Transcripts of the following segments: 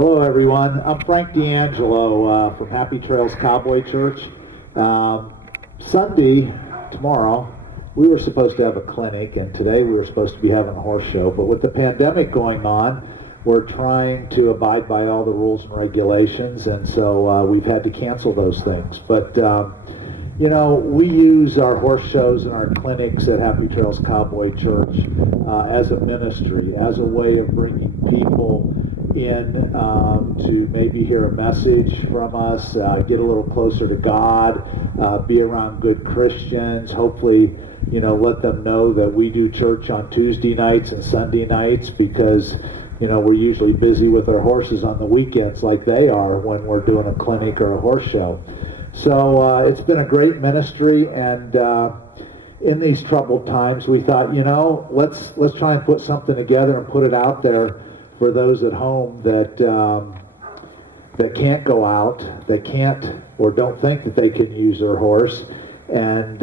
Hello, everyone. I'm Frank D'Angelo from Happy Trails Cowboy Church. Sunday, tomorrow, we were supposed to have a clinic, and today we were supposed to be having a horse show. But with the pandemic going on, we're trying to abide by all the rules and regulations, and so we've had to cancel those things. But we use our horse shows and our clinics at Happy Trails Cowboy Church as a ministry, as a way of bringing people in to maybe hear a message from us, get a little closer to God, be around good Christians, hopefully, let them know that we do church on Tuesday nights and Sunday nights because, we're usually busy with our horses on the weekends like they are when we're doing a clinic or a horse show. So it's been a great ministry, and in these troubled times, we thought, let's try and put something together and put it out there for those at home that can't go out, that can't or don't think that they can use their horse. And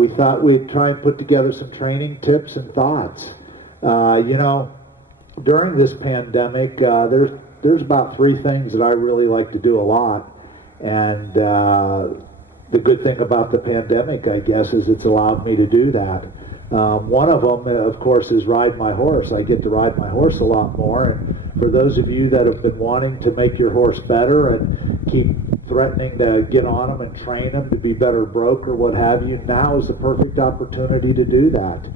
we thought we'd try and put together some training tips and thoughts. During this pandemic, there's about three things that I really like to do a lot. And the good thing about the pandemic, I guess, is it's allowed me to do that. One of them, of course, is ride my horse. I get to ride my horse a lot more. And for those of you that have been wanting to make your horse better and keep threatening to get on them and train them to be better broke or what have you, now is the perfect opportunity to do that.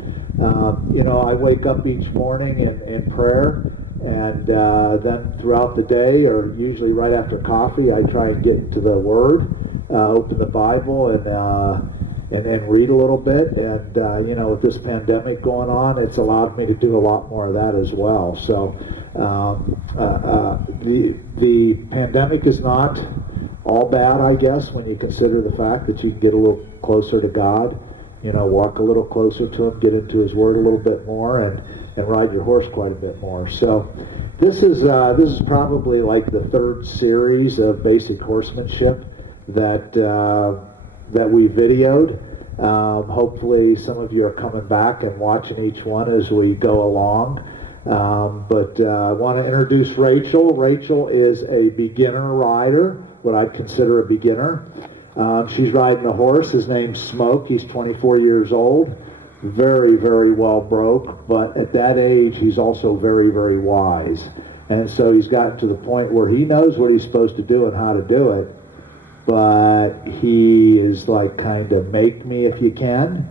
I wake up each morning in prayer, and then throughout the day, or usually right after coffee, I try and get into the Word, open the Bible, and read a little bit. And with this pandemic going on, it's allowed me to do a lot more of that as well. So the pandemic is not all bad, I guess, when you consider the fact that you can get a little closer to God, walk a little closer to Him, get into His Word a little bit more, and ride your horse quite a bit more. So this is probably like the third series of basic horsemanship that we videoed. Hopefully some of you are coming back and watching each one as we go along. But I want to introduce Rachel. Rachel is a beginner rider, what I'd consider a beginner. She's riding a horse. His name's Smoke. He's 24 years old. Very, very well broke, but at that age, he's also very, very wise. And so he's gotten to the point where he knows what he's supposed to do and how to do it, but he is like kind of make me if you can.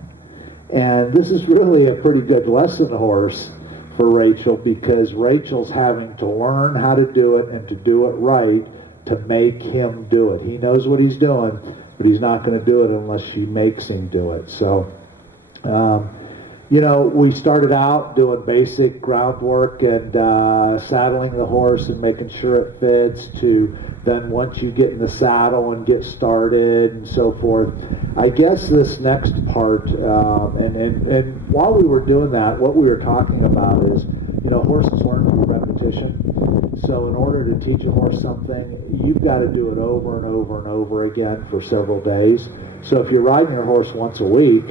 And this is really a pretty good lesson horse for Rachel, because Rachel's having to learn how to do it and to do it right to make him do it. He knows what he's doing, but he's not going to do it unless she makes him do it. So we started out doing basic groundwork and saddling the horse and making sure it fits, to then once you get in the saddle and get started and so forth. I guess this next part, and while we were doing that, what we were talking about is, horses learn through repetition. So in order to teach a horse something, you've got to do it over and over and over again for several days. So if you're riding your horse once a week,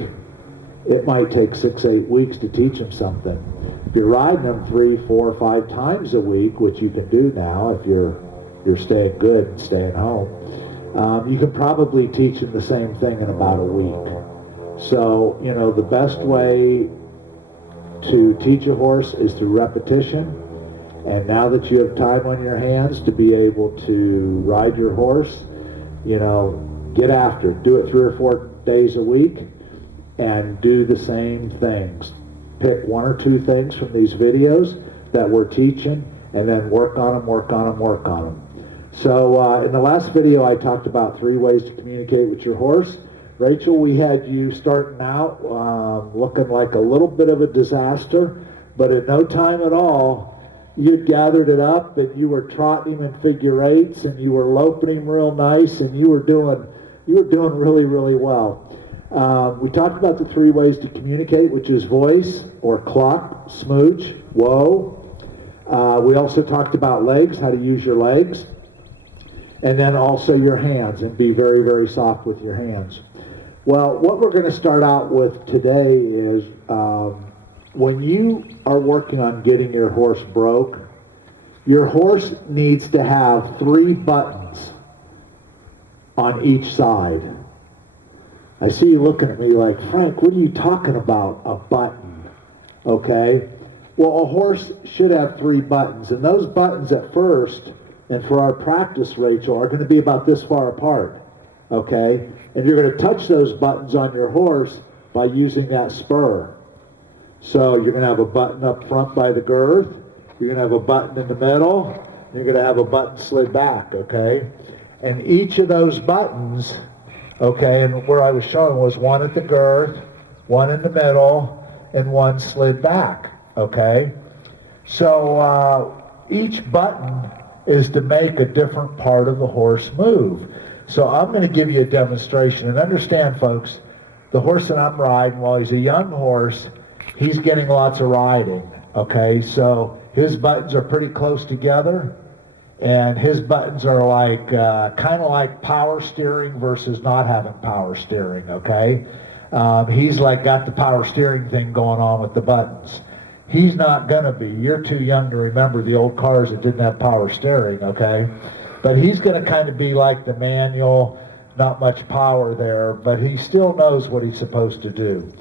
it might take 6-8 weeks to teach him something. If you're riding them 3, 4, 5 times a week, which you can do now if you're staying good and staying home, you can probably teach him the same thing in about a week. So, the best way to teach a horse is through repetition. And now that you have time on your hands to be able to ride your horse, get after it. Do it 3 or 4 days a week and do the same things. Pick 1 or 2 things from these videos that we're teaching, and then work on them. So in the last video, I talked about 3 ways to communicate with your horse. Rachel, we had you starting out looking like a little bit of a disaster, but in no time at all, you'd gathered it up, and you were trotting him in figure 8s, and you were loping him real nice, and you were doing really, really well. We talked about the 3 ways to communicate, which is voice, or cluck, smooch, whoa. We also talked about legs, how to use your legs, and then also your hands, and be very, very soft with your hands. Well, what we're going to start out with today is when you are working on getting your horse broke, Your horse needs to have 3 buttons on each side. I see you looking at me like, Frank, what are you talking about, a button? Okay? Well, a horse should have 3 buttons, and those buttons at first, and for our practice, Rachel, are going to be about this far apart. Okay? And you're going to touch those buttons on your horse by using that spur. So you're going to have a button up front by the girth, you're going to have a button in the middle, and you're going to have a button slid back, okay? And each of those buttons, okay, and where I was showing was one at the girth, one in the middle, and one slid back, okay? So each button is to make a different part of the horse move. So I'm going to give you a demonstration. And understand, folks, the horse that I'm riding, while he's a young horse, he's getting lots of riding, okay? So his buttons are pretty close together, and his buttons are like kind of like power steering versus not having power steering, okay? He's like got the power steering thing going on with the buttons. He's not going to be. You're too young to remember the old cars that didn't have power steering, okay? But he's going to kind of be like the manual, not much power there, but he still knows what he's supposed to do.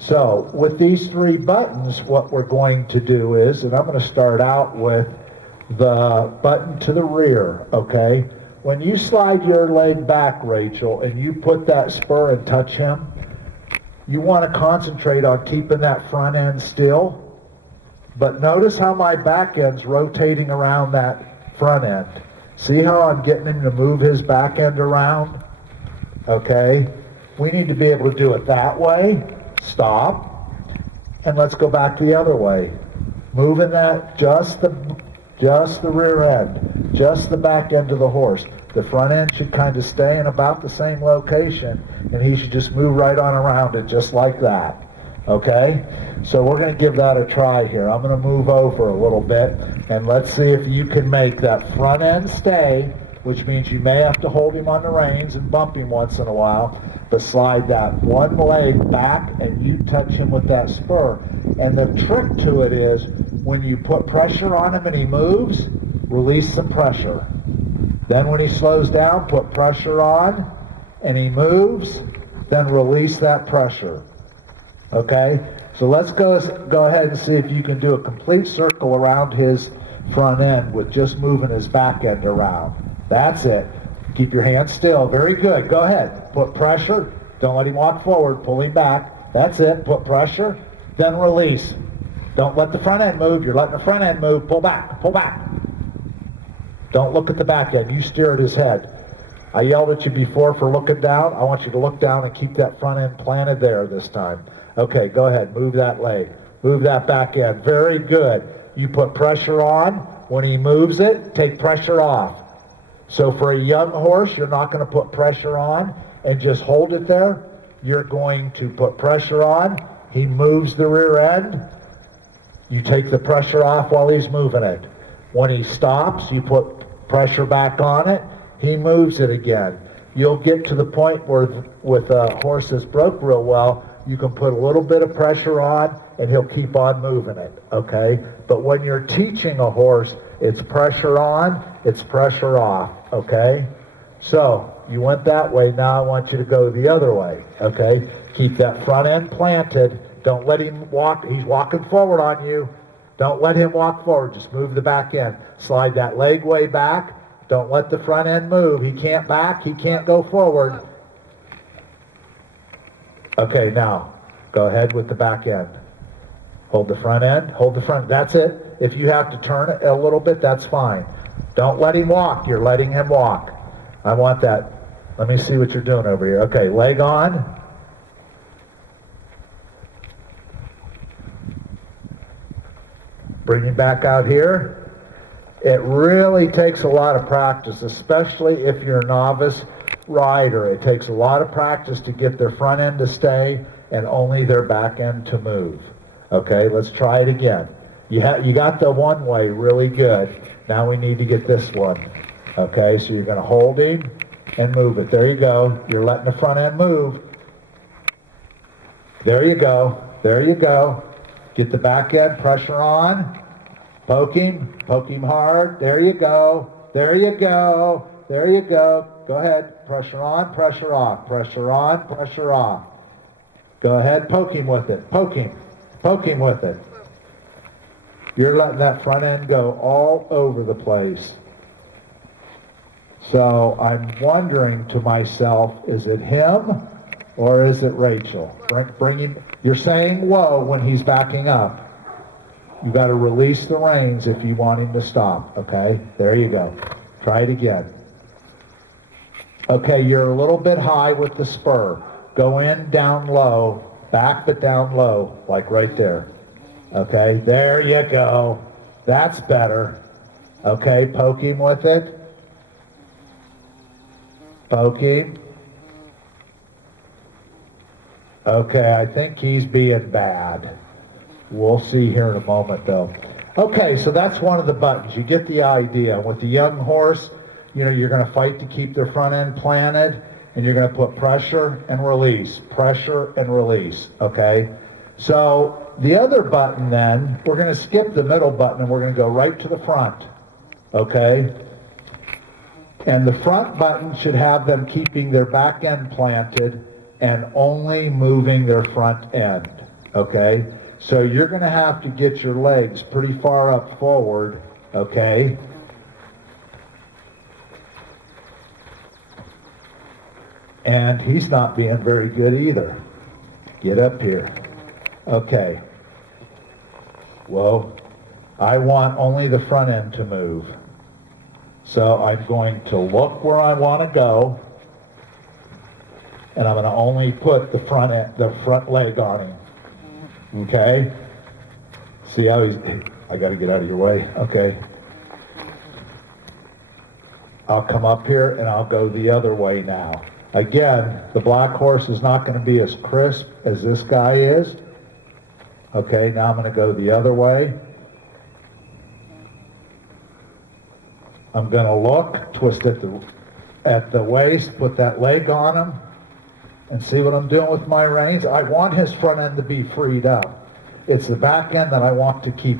So with these 3 buttons, what we're going to do is, and I'm going to start out with the button to the rear, okay? When you slide your leg back, Rachel, and you put that spur and touch him, you want to concentrate on keeping that front end still. But notice how my back end's rotating around that front end. See how I'm getting him to move his back end around? Okay? We need to be able to do it that way. Stop, and let's go back the other way. Moving that just the rear end, just the back end of the horse. The front end should kind of stay in about the same location, and he should just move right on around it just like that. Okay? So we're going to give that a try here. I'm going to move over a little bit, and let's see if you can make that front end stay, which means you may have to hold him on the reins and bump him once in a while, but slide that one leg back and you touch him with that spur. And the trick to it is when you put pressure on him and he moves, release some pressure. Then when he slows down, put pressure on and he moves, then release that pressure. Okay? So let's go ahead and see if you can do a complete circle around his front end with just moving his back end around. That's it. Keep your hands still. Very good. Go ahead. Put pressure. Don't let him walk forward. Pull him back. That's it. Put pressure. Then release. Don't let the front end move. You're letting the front end move. Pull back. Pull back. Don't look at the back end. You steer at his head. I yelled at you before for looking down. I want you to look down and keep that front end planted there this time. Okay, go ahead. Move that leg. Move that back end. Very good. You put pressure on. When he moves it, take pressure off. So for a young horse, you're not going to put pressure on and just hold it there. You're going to put pressure on. He moves the rear end. You take the pressure off while he's moving it. When he stops, you put pressure back on it. He moves it again. You'll get to the point where with a horse that's broke real well, you can put a little bit of pressure on and he'll keep on moving it, okay? But when you're teaching a horse, it's pressure on, it's pressure off, okay? So you went that way, now I want you to go the other way, okay? Keep that front end planted. Don't let him walk. He's walking forward on you. Don't let him walk forward. Just move the back end. Slide that leg way back. Don't let the front end move. He can't back. He can't go forward. Okay, now go ahead with the back end. Hold the front end. Hold the front. That's it. If you have to turn it a little bit, that's fine. Don't let him walk. You're letting him walk. I want that. Let me see what you're doing over here. Okay, leg on. Bring him back out here. It really takes a lot of practice, especially if you're a novice rider. It takes a lot of practice to get their front end to stay and only their back end to move. Okay, let's try it again. You got the one way really good. Now we need to get this one. Okay, so you're going to hold him and move it. There you go. You're letting the front end move. There you go. There you go. Get the back end pressure on. Poke him hard. There you go. There you go. There you go. Go ahead. Pressure on, pressure off. Pressure on, pressure off. Go ahead, poke him with it. Poke him. Poke him with it. You're letting that front end go all over the place. So I'm wondering to myself, is it him or is it Rachel? Bring him. You're saying whoa when he's backing up. You got to release the reins if you want him to stop, okay? There you go. Try it again. Okay, you're a little bit high with the spur. Go in, down low, back but down low, like right there. Okay, there you go. That's better. Okay, poke him with it. Poke him. Okay, I think he's being bad. We'll see here in a moment, though. Okay, so that's one of the buttons. You get the idea. With the young horse, you know, you're going to fight to keep their front end planted, and you're going to put pressure and release, okay? So the other button then, we're going to skip the middle button, and we're going to go right to the front, okay? And the front button should have them keeping their back end planted and only moving their front end, okay? So you're going to have to get your legs pretty far up forward, okay? And he's not being very good either. Get up here. Okay. Well, I want only the front end to move. So I'm going to look where I want to go, and I'm going to only put the front leg on him. Okay? See how I got to get out of your way. Okay. I'll come up here and I'll go the other way now. Again, the black horse is not going to be as crisp as this guy is. Okay, now I'm going to go the other way. I'm going to look, twist at the waist, put that leg on him, and see what I'm doing with my reins. I want his front end to be freed up. It's the back end that I want to keep.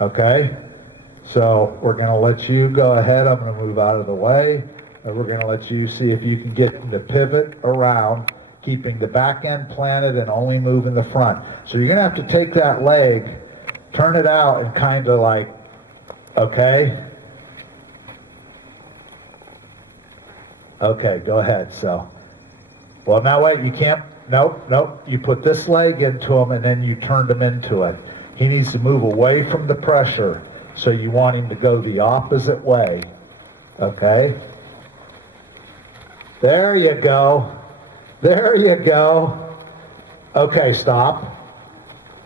Okay? So we're going to let you go ahead. I'm going to move out of the way. And we're going to let you see if you can get him to pivot around, keeping the back end planted and only moving the front. So you're going to have to take that leg, turn it out, and kind of like, okay? Okay, go ahead. So, well, now wait, you can't, nope. You put this leg into him and then you turned him into it. He needs to move away from the pressure. So you want him to go the opposite way. Okay? There you go. There you go. Okay, stop.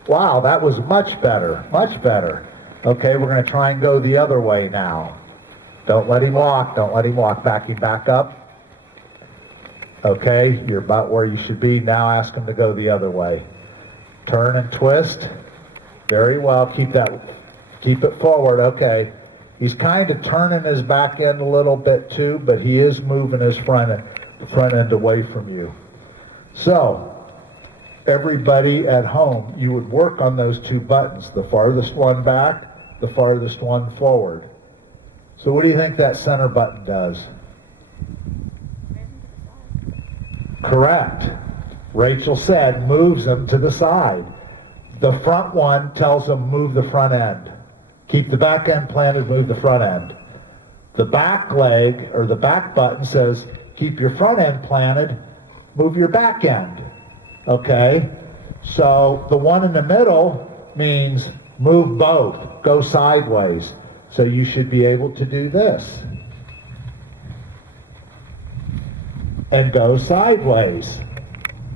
Wow, that was much better. Much better. Okay, we're going to try and go the other way now. Don't let him walk. Don't let him walk. Back him back up. Okay, you're about where you should be. Now ask him to go the other way. Turn and twist. Very well. Keep it forward. Okay. He's kind of turning his back end a little bit too, but he is moving his front end away from you. So, everybody at home, you would work on those two buttons, the farthest one back, the farthest one forward. So what do you think that center button does? Correct. Rachel said moves them to the side. The front one tells them move the front end. Keep the back end planted, move the front end. The back leg, or the back button, says keep your front end planted, move your back end. Okay? So the one in the middle means move both, go sideways. So you should be able to do this. And go sideways.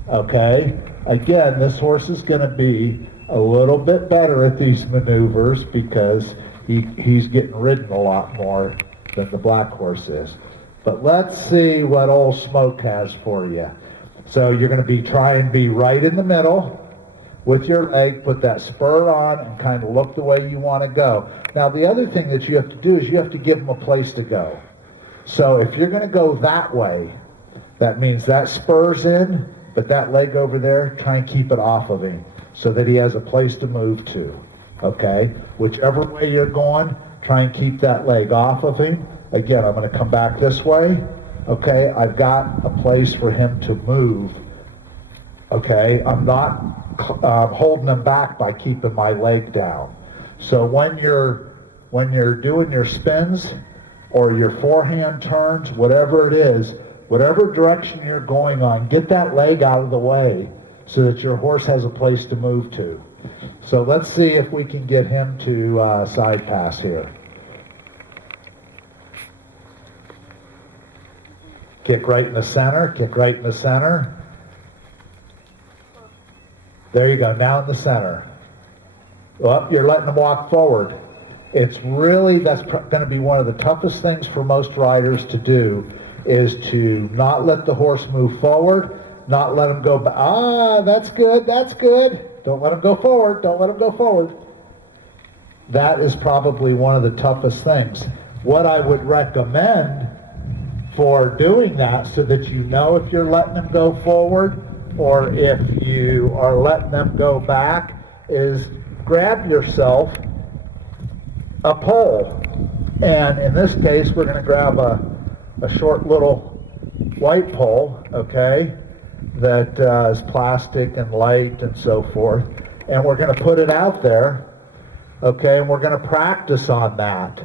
Okay? Again, this horse is going to be a little bit better at these maneuvers because he's getting ridden a lot more than the black horse is. But let's see what old Smoke has for you. So you're going to try and be right in the middle with your leg, put that spur on and kind of look the way you want to go. Now the other thing that you have to do is you have to give him a place to go. So if you're going to go that way, that means that spur's in, but that leg over there, try and keep it off of him so that he has a place to move to. Okay? Whichever way you're going, try and keep that leg off of him. Again, I'm going to come back this way. Okay? I've got a place for him to move. Okay? I'm not holding him back by keeping my leg down. So when you're doing your spins or your forehand turns, whatever it is, whatever direction you're going on, get that leg out of the way so that your horse has a place to move to. So let's see if we can get him to side pass here. Kick right in the center, kick right in the center. There you go, now in the center. Well, you're letting him walk forward. It's really, that's going to be one of the toughest things for most riders to do, is to not let the horse move forward, not let him go back. Ah, that's good, that's good. Don't let him go forward, don't let him go forward. That is probably one of the toughest things. What I would recommend for doing that, so that you know if you're letting them go forward or if you are letting them go back, is grab yourself a pole. And in this case, we're going to grab a short little white pole, okay, that is plastic and light and so forth. And we're going to put it out there, okay, and we're going to practice on that.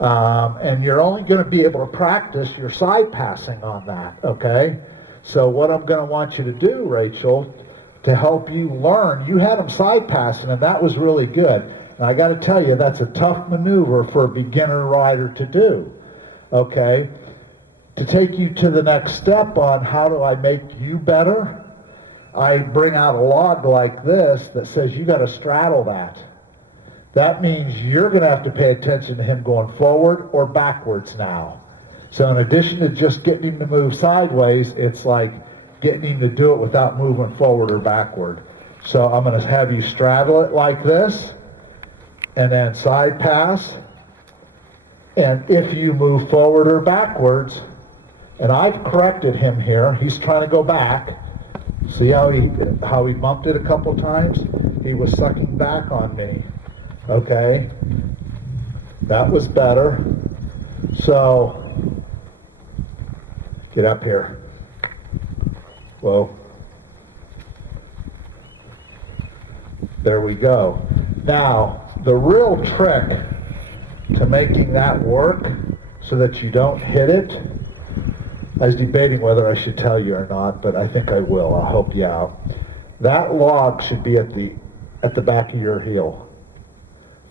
And you're only going to be able to practice your side passing on that, okay? So what I'm going to want you to do, Rachel, to help you learn, you had them side passing, and that was really good. And I got to tell you, that's a tough maneuver for a beginner rider to do, okay? To take you to the next step on how do I make you better, I bring out a log like this that says you got to straddle that. That means you're going to have to pay attention to him going forward or backwards now. So in addition to just getting him to move sideways, it's like getting him to do it without moving forward or backward. So I'm going to have you straddle it like this, and then side pass. And if you move forward or backwards, and I've corrected him here, he's trying to go back. See how he bumped it a couple times? He was sucking back on me. Okay, that was better. So, get up here. Whoa. There we go. Now, the real trick to making that work so that you don't hit it, I was debating whether I should tell you or not, but I think I will. I'll help you out. That log should be at the back of your heel.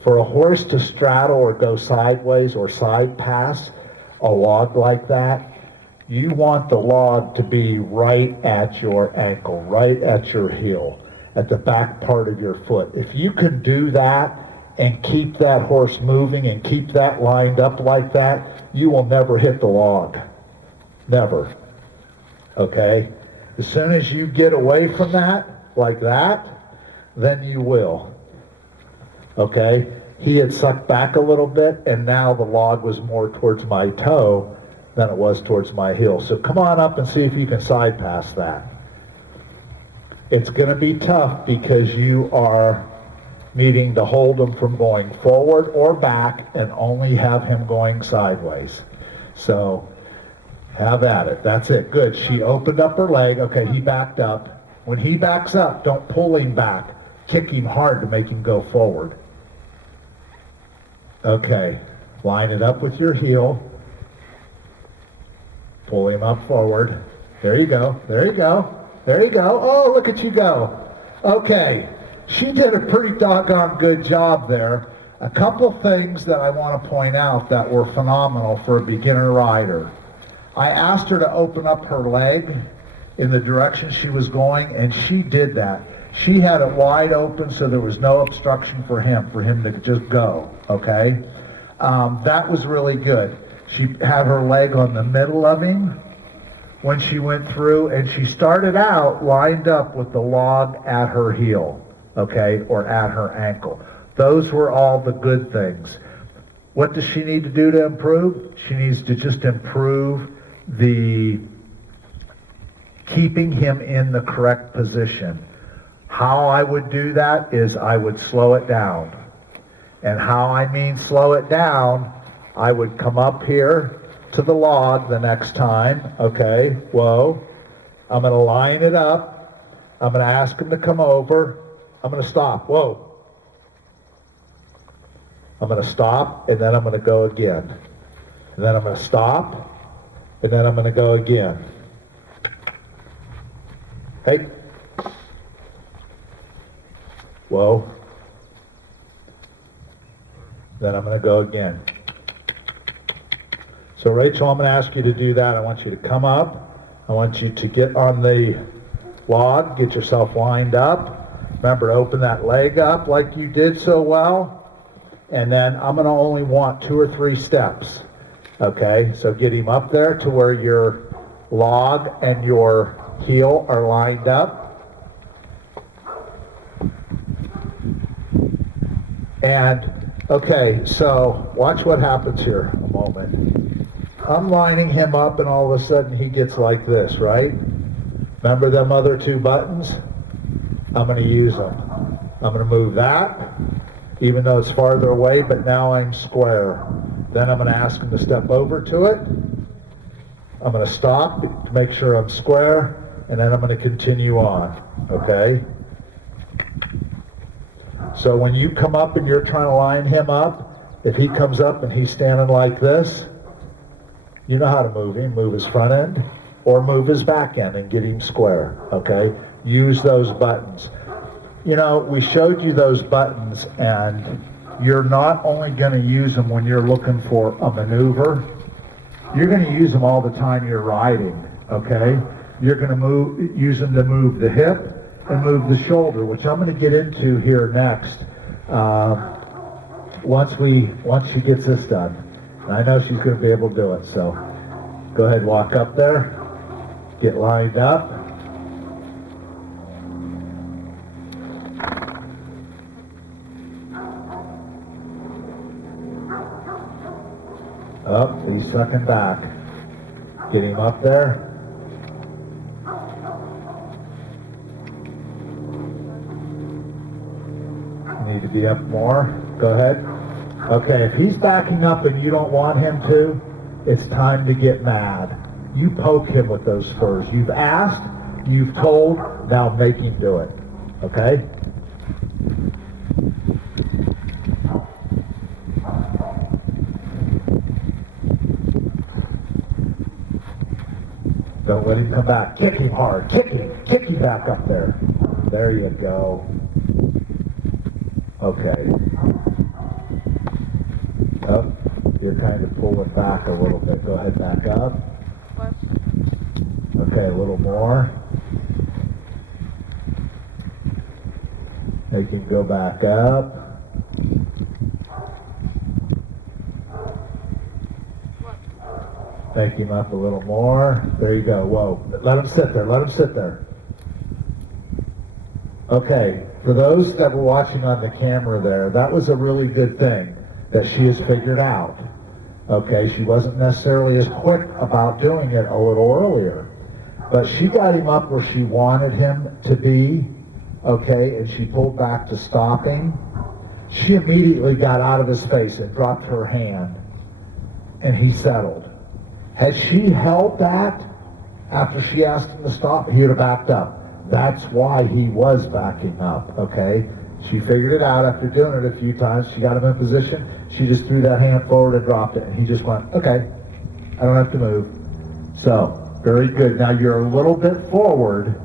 For a horse to straddle or go sideways or side pass a log like that, you want the log to be right at your ankle, right at your heel, at the back part of your foot. If you can do that and keep that horse moving and keep that lined up like that, you will never hit the log. Never. Okay? As soon as you get away from that, like that, then you will. Okay? He had sucked back a little bit, and now the log was more towards my toe than it was towards my heel. So come on up and see if you can side pass that. It's going to be tough because you are needing to hold him from going forward or back and only have him going sideways. So have at it. That's it. Good. She opened up her leg. Okay, he backed up. When he backs up, don't pull him back. Kick him hard to make him go forward. Okay, line it up with your heel. Pull him up forward. There you go, there you go, there you go. Oh, look at you go. Okay, she did a pretty doggone good job there. A couple things that I want to point out that were phenomenal for a beginner rider. I asked her to open up her leg in the direction she was going, and she did that. She had it wide open so there was no obstruction for him to just go, okay? That was really good. She had her leg on the middle of him when she went through, and she started out lined up with the log at her heel, okay, or at her ankle. Those were all the good things. What does she need to do to improve? She needs to just improve the keeping him in the correct position. How I would do that is I would slow it down. And how I mean slow it down, I would come up here to the log the next time. Okay, whoa. I'm going to line it up. I'm going to ask him to come over. I'm going to stop. Whoa. I'm going to stop, and then I'm going to go again. And then I'm going to stop, and then I'm going to go again. Hey. Whoa. Then I'm going to go again. So Rachel, I'm going to ask you to do that. I want you to come up. I want you to get on the log, get yourself lined up. Remember, open that leg up like you did so well. And then I'm going to only want 2 or 3 steps. Okay, so get him up there to where your log and your heel are lined up. And, okay, so watch what happens here a moment. I'm lining him up and all of a sudden he gets like this, right? Remember them other 2 buttons? I'm going to use them. I'm going to move that, even though it's farther away, but now I'm square. Then I'm going to ask him to step over to it. I'm going to stop to make sure I'm square, and then I'm going to continue on, okay? So when you come up and you're trying to line him up, if he comes up and he's standing like this, you know how to move him. Move his front end or move his back end and get him square, okay? Use those buttons. You know, we showed you those buttons, and you're not only going to use them when you're looking for a maneuver, you're going to use them all the time you're riding, okay? You're going to use them to move the hip and move the shoulder, which I'm going to get into here next once she gets this done. And I know she's going to be able to do it, so go ahead, walk up there, get lined up. Up, he's sucking back. Get him up there. Need to be up more. Go ahead. Okay, if he's backing up and you don't want him to, it's time to get mad. You poke him with those spurs. You've asked, you've told, now make him do it. Okay? Don't let him come back. Kick him hard. Kick him back up there. There you go. Okay. Up. You're kind of pulling back a little bit. Go ahead, back up. Okay, a little more. Make him go back up. Make him up a little more. There you go. Whoa. Let him sit there. Let him sit there. Okay. For those that were watching on the camera there, that was a really good thing that she has figured out. Okay. She wasn't necessarily as quick about doing it a little earlier. But she got him up where she wanted him to be. Okay. And she pulled back to stopping. She immediately got out of his face and dropped her hand. And he settled. Had she held that after she asked him to stop, he would have backed up. That's why he was backing up, okay? She figured it out after doing it a few times. She got him in position. She just threw that hand forward and dropped it. And he just went, okay, I don't have to move. So, very good. Now you're a little bit forward.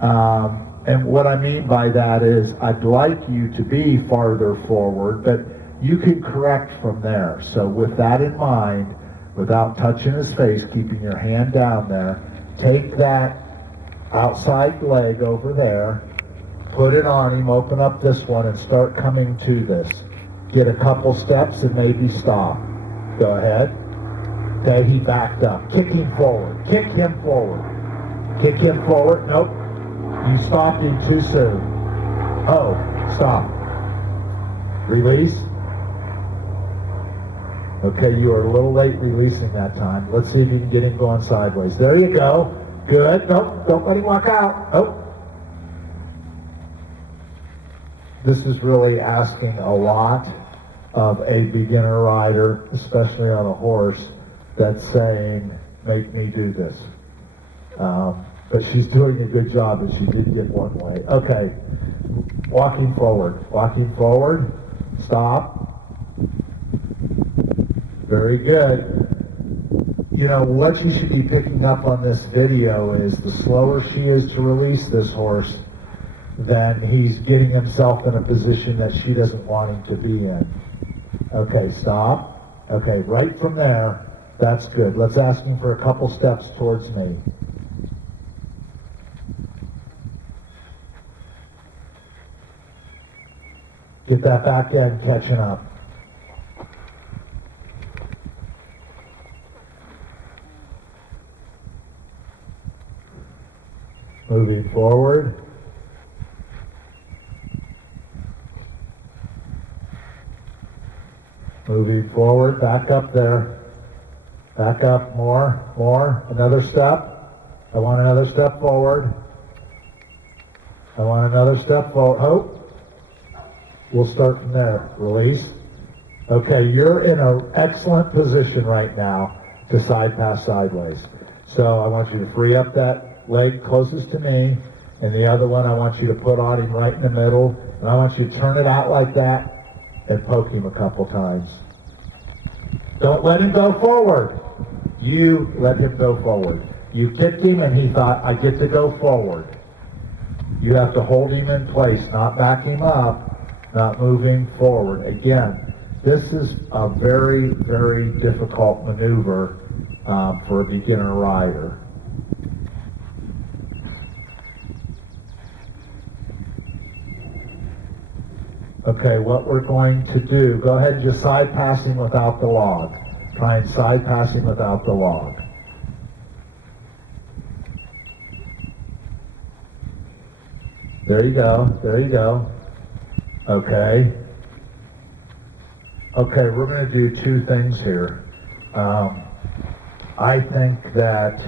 And what I mean by that is I'd like you to be farther forward, but you can correct from there. So with that in mind, without touching his face, keeping your hand down there, take that outside leg over there, put it on him, open up this one, and start coming to this. Get a couple steps and maybe stop. Go ahead. Okay, he backed up. Kick him forward. Kick him forward. Kick him forward. Nope. You stopped him too soon. Oh, stop. Release. Okay, you are a little late releasing that time. Let's see if you can get him going sideways. There you go. Good. Nope, don't let him walk out. Nope. this is really asking a lot of a beginner rider, especially on a horse, that's saying, make me do this. But she's doing a good job, and she did get one way. Okay, walking forward, stop. Very good. You know, what you should be picking up on this video is the slower she is to release this horse, then he's getting himself in a position that she doesn't want him to be in. Okay, stop. Okay, right from there, that's good. Let's ask him for a couple steps towards me. Get that back end catching up. Moving forward. Moving forward, back up there. Back up, more. Another step. I want another step forward. I want another step forward. Oh. We'll start from there. Release. Okay, you're in an excellent position right now to side pass sideways. So I want you to free up that leg closest to me, and the other one I want you to put on him right in the middle, and I want you to turn it out like that and poke him a couple times. Don't let him go forward. You let him go forward. You kicked him and he thought, I get to go forward. You have to hold him in place, not back him up, not moving forward. Again, this is a very, very difficult maneuver for a beginner rider. Okay, what we're going to do, go ahead and just side passing without the log. Try and side passing without the log. There you go. Okay. Okay, we're going to do two things here. I think that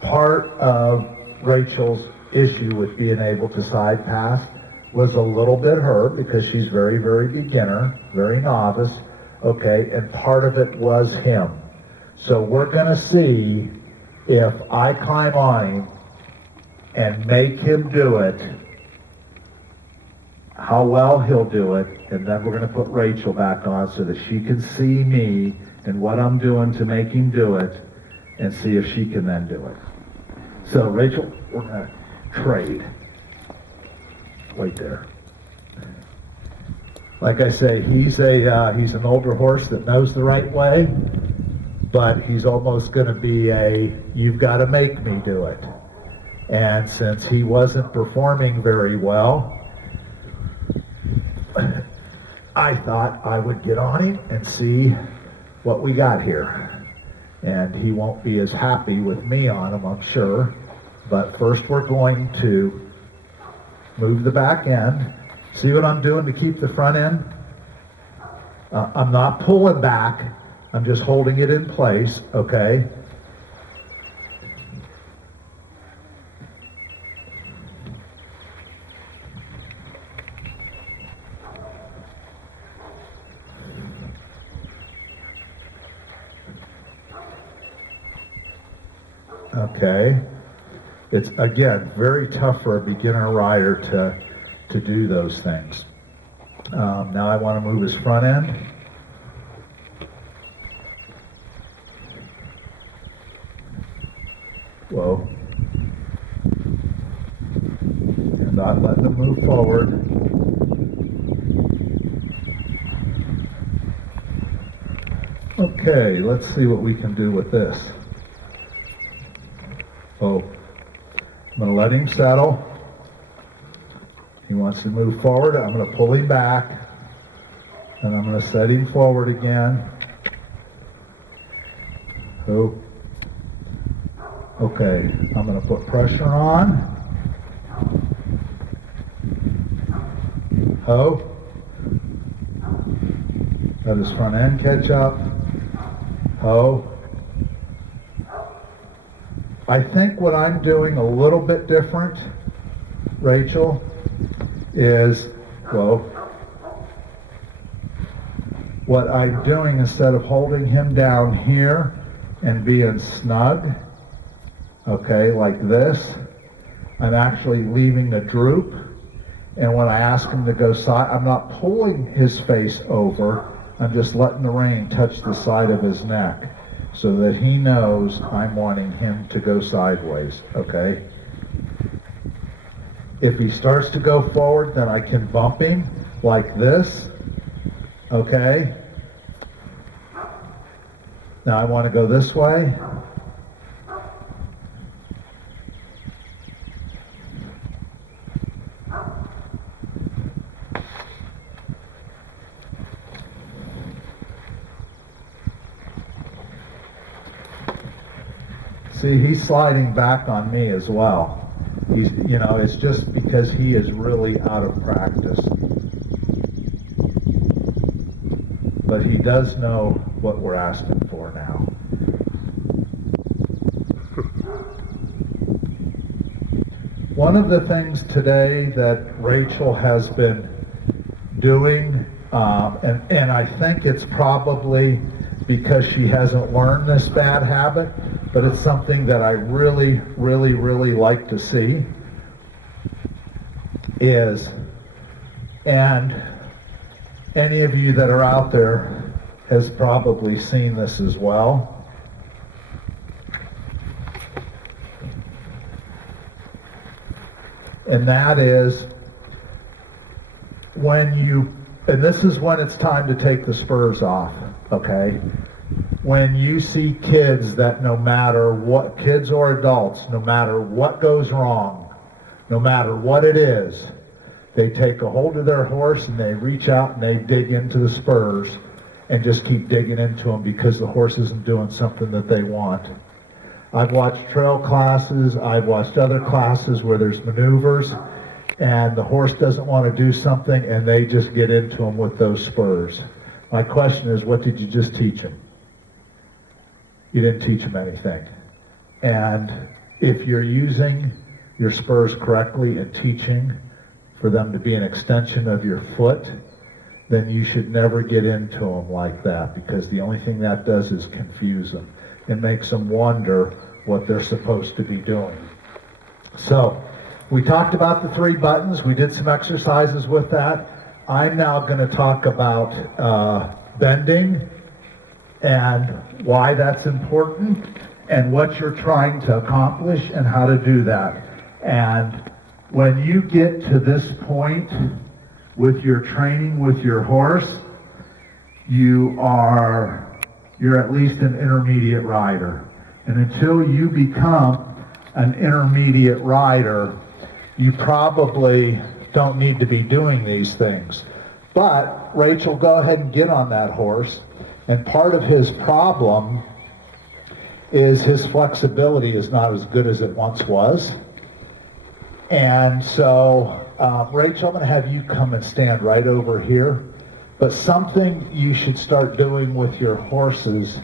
part of Rachel's issue with being able to side pass was a little bit her, because she's very, very beginner, very novice, okay, and part of it was him. So we're going to see if I climb on him and make him do it, how well he'll do it, and then we're going to put Rachel back on so that she can see me and what I'm doing to make him do it, and see if she can then do it. So Rachel, we're going to trade. Right there. Like I say, he's an older horse that knows the right way, but he's almost going to be you've got to make me do it. And since he wasn't performing very well, I thought I would get on him and see what we got here. And he won't be as happy with me on him, I'm sure. But first we're going to move the back end. See what I'm doing to keep the front end? I'm not pulling back. I'm just holding it in place, okay? Okay. It's, again, very tough for a beginner rider to do those things. Now I want to move his front end. Whoa. And not letting him move forward. Okay, let's see what we can do with this. Oh. I'm going to let him settle. He wants to move forward. I'm going to pull him back. And I'm going to set him forward again. Oh. Okay. I'm going to put pressure on. Oh. Let his front end catch up. Oh. I think what I'm doing a little bit different, Rachel, is, well, what I'm doing, instead of holding him down here and being snug, okay, like this, I'm actually leaving a droop. And when I ask him to go side, I'm not pulling his face over, I'm just letting the rein touch the side of his neck so that he knows I'm wanting him to go sideways, okay? If he starts to go forward, then I can bump him like this, okay? Now I want to go this way. See, he's sliding back on me as well. He's, you know, it's just because he is really out of practice. But he does know what we're asking for now. One of the things today that Rachel has been doing, and I think it's probably because she hasn't learned this bad habit, but it's something that I really, really, really like to see, is, and any of you that are out there has probably seen this as well. And that is when you, and this is when it's time to take the spurs off, okay? When you see kids that no matter what, kids or adults, no matter what goes wrong, no matter what it is, they take a hold of their horse and they reach out and they dig into the spurs and just keep digging into them because the horse isn't doing something that they want. I've watched trail classes, I've watched other classes where there's maneuvers and the horse doesn't want to do something and they just get into them with those spurs. My question is, what did you just teach him? You didn't teach them anything. And if you're using your spurs correctly and teaching for them to be an extension of your foot, then you should never get into them like that, because the only thing that does is confuse them. It makes them wonder what they're supposed to be doing. So we talked about the 3 buttons. We did some exercises with that. I'm now going to talk about bending and why that's important and what you're trying to accomplish and how to do that. And when you get to this point with your training with your horse, you're at least an intermediate rider. And until you become an intermediate rider, you probably don't need to be doing these things. But Rachel, go ahead and get on that horse. And part of his problem is his flexibility is not as good as it once was. And so, Rachel, I'm going to have you come and stand right over here. But something you should start doing with your horses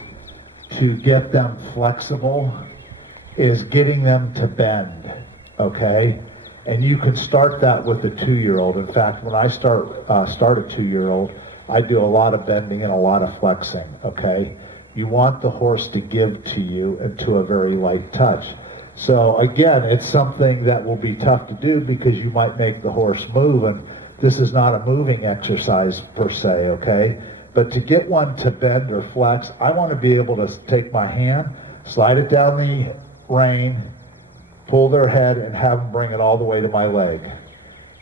to get them flexible is getting them to bend, okay? And you can start that with a 2-year-old. In fact, when I start a 2-year-old, I do a lot of bending and a lot of flexing, okay? You want the horse to give to you and to a very light touch. So again, it's something that will be tough to do because you might make the horse move, and this is not a moving exercise per se, okay? But to get one to bend or flex, I want to be able to take my hand, slide it down the rein, pull their head, and have them bring it all the way to my leg.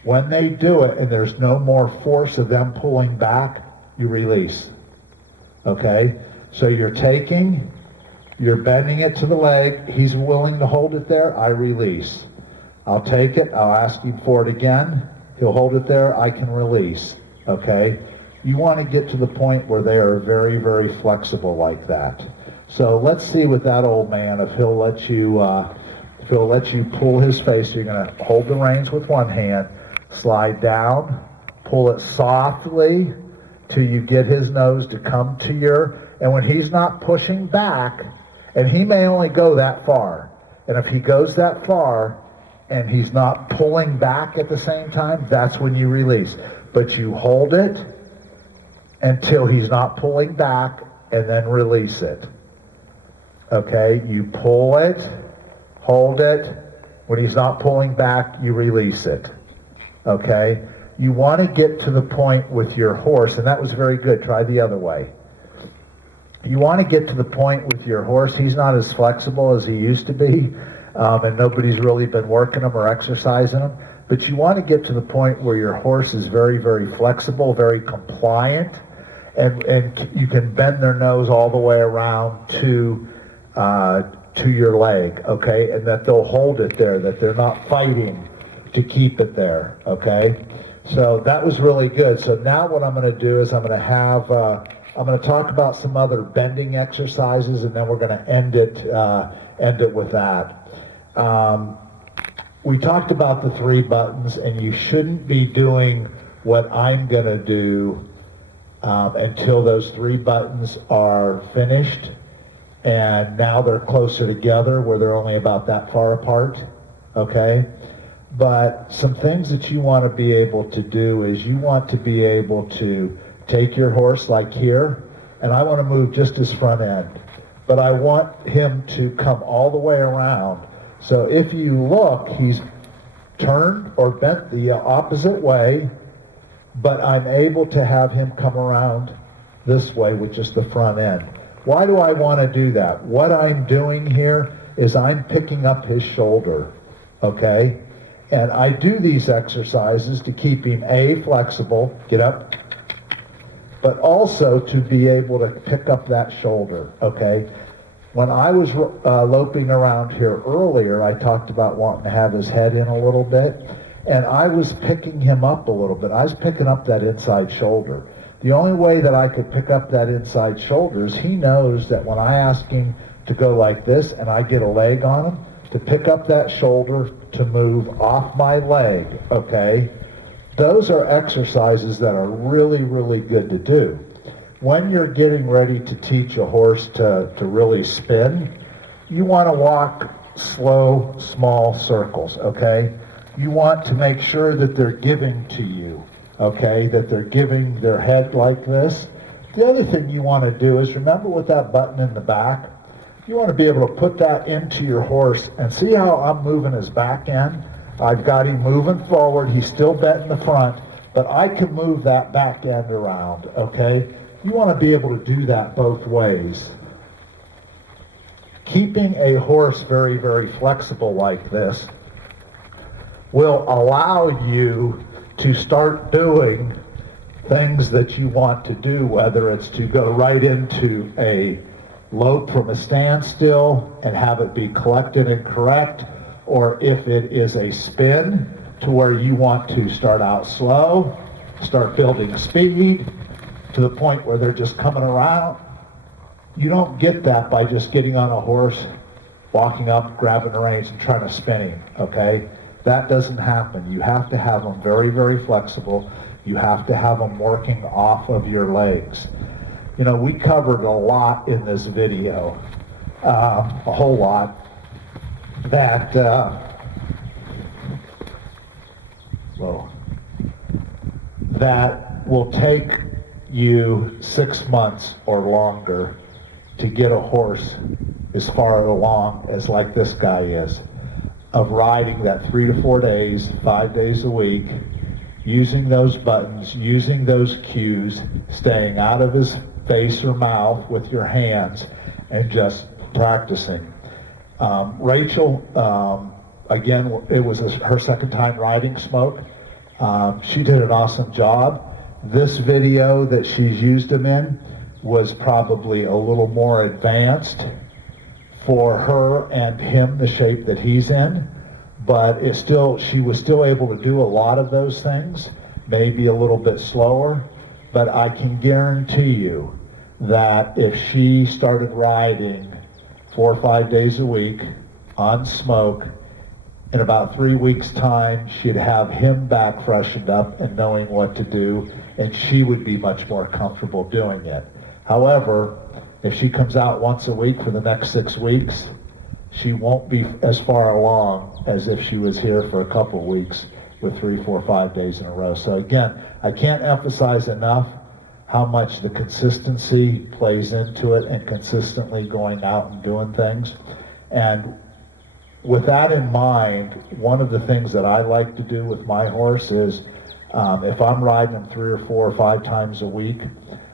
When they do it and there's no more force of them pulling back, you release, okay? So you're taking, you're bending it to the leg, he's willing to hold it there, I release. I'll take it, I'll ask him for it again, he'll hold it there, I can release, okay? You want to get to the point where they are very, very flexible like that. So let's see with that old man if he'll let you pull his face. So you're going to hold the reins with one hand, slide down, pull it softly till you get his nose to come to your, and when he's not pushing back, and he may only go that far, and if he goes that far, and he's not pulling back at the same time, that's when you release. But you hold it until he's not pulling back, and then release it. Okay, you pull it, hold it. When he's not pulling back, you release it. Okay, you want to get to the point with your horse, and that was very good. Try the other way. You want to get to the point with your horse. He's not as flexible as he used to be, and nobody's really been working him or exercising him. But you want to get to the point where your horse is very, very flexible, very compliant, and you can bend their nose all the way around to your leg, okay? And that they'll hold it there, that they're not fighting to keep it there, okay? So that was really good. So now what I'm going to do is I'm going to talk about some other bending exercises, and then we're going to end it with that. We talked about the 3 buttons, and you shouldn't be doing what I'm going to do until those 3 buttons are finished, and now they're closer together where they're only about that far apart, okay? But some things that you want to be able to do is you want to be able to take your horse like here, and I want to move just his front end, but I want him to come all the way around. So if you look, he's turned or bent the opposite way, but I'm able to have him come around this way with just the front end. Why do I want to do that? What I'm doing here is I'm picking up his shoulder, okay? And I do these exercises to keep him, A, flexible, get up, but also to be able to pick up that shoulder, okay? When I was loping around here earlier, I talked about wanting to have his head in a little bit, and I was picking him up a little bit. I was picking up that inside shoulder. The only way that I could pick up that inside shoulder is he knows that when I ask him to go like this and I get a leg on him, to pick up that shoulder to move off my leg, okay? Those are exercises that are really, really good to do. When you're getting ready to teach a horse to really spin, you want to walk slow, small circles, okay? You want to make sure that they're giving to you, okay? That they're giving their head like this. The other thing you want to do is remember with that button in the back, you want to be able to put that into your horse and see how I'm moving his back end. I've got him moving forward. He's still bent in the front, but I can move that back end around, okay? You want to be able to do that both ways. Keeping a horse very, very flexible like this will allow you to start doing things that you want to do, whether it's to go right into a lope from a standstill and have it be collected and correct, or if it is a spin to where you want to start out slow, start building speed to the point where they're just coming around. You don't get that by just getting on a horse, walking up, grabbing the reins and trying to spin him, okay? That doesn't happen. You have to have them very, very flexible. You have to have them working off of your legs. You know, we covered a lot in this video, a whole lot, that, that will take you 6 months or longer to get a horse as far along as like this guy is, of riding that 3 to 4 days, 5 days a week, using those buttons, using those cues, staying out of his face or mouth with your hands, and just practicing. Rachel, again, it was her second time riding Smoke. She did an awesome job. This video that she's used him in was probably a little more advanced for her and him, the shape that he's in, but she was still able to do a lot of those things, maybe a little bit slower, but I can guarantee you that if she started riding 4 or 5 days a week on Smoke, in about 3 weeks' time, she'd have him back freshened up and knowing what to do, and she would be much more comfortable doing it. However, if she comes out once a week for the next 6 weeks, she won't be as far along as if she was here for a couple of weeks with 3, 4, 5 days in a row. So again, I can't emphasize enough how much the consistency plays into it, and consistently going out and doing things. And with that in mind, one of the things that I like to do with my horse is, if I'm riding him 3 or 4 or 5 times a week,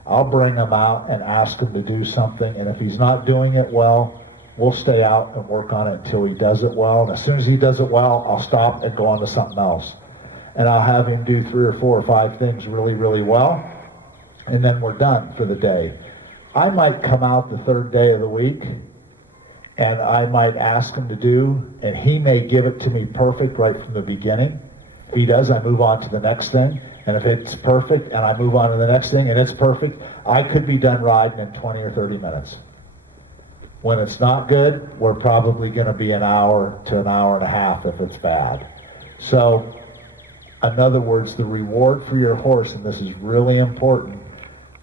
I'll bring him out and ask him to do something, and if he's not doing it well, we'll stay out and work on it until he does it well. And as soon as he does it well, I'll stop and go on to something else. And I'll have him do 3 or 4 or 5 things really, really well, and then we're done for the day. I might come out the 3rd day of the week, and I might ask him to do, and he may give it to me perfect right from the beginning. If he does, I move on to the next thing. And if it's perfect and I move on to the next thing and it's perfect, I could be done riding in 20 or 30 minutes. When it's not good, we're probably going to be an hour to an hour and a half if it's bad. So, in other words, the reward for your horse, and this is really important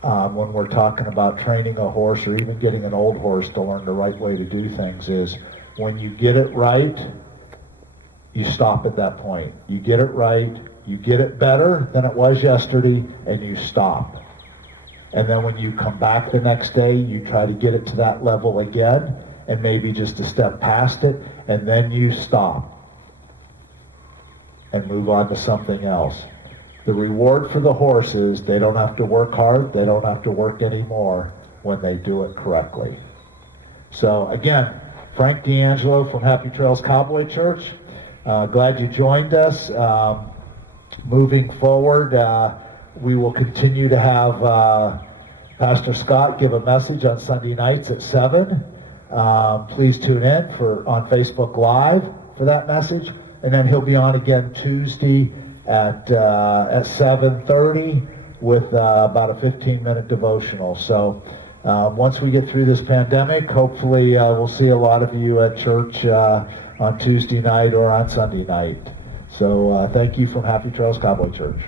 when we're talking about training a horse or even getting an old horse to learn the right way to do things, is when you get it right, you stop at that point. You get it right, you get it better than it was yesterday, and you stop. And then when you come back the next day, you try to get it to that level again, and maybe just a step past it, and then you stop and move on to something else. The reward for the horse is they don't have to work hard, they don't have to work anymore when they do it correctly. So again, Frank D'Angelo from Happy Trails Cowboy Church. Glad you joined us. Moving forward, we will continue to have Pastor Scott give a message on Sunday nights at 7. Please tune in on Facebook Live for that message. And then he'll be on again Tuesday at 7:30 with about a 15-minute devotional. So once we get through this pandemic, hopefully we'll see a lot of you at church on Tuesday night or on Sunday night. So thank you from Happy Trails Cowboy Church.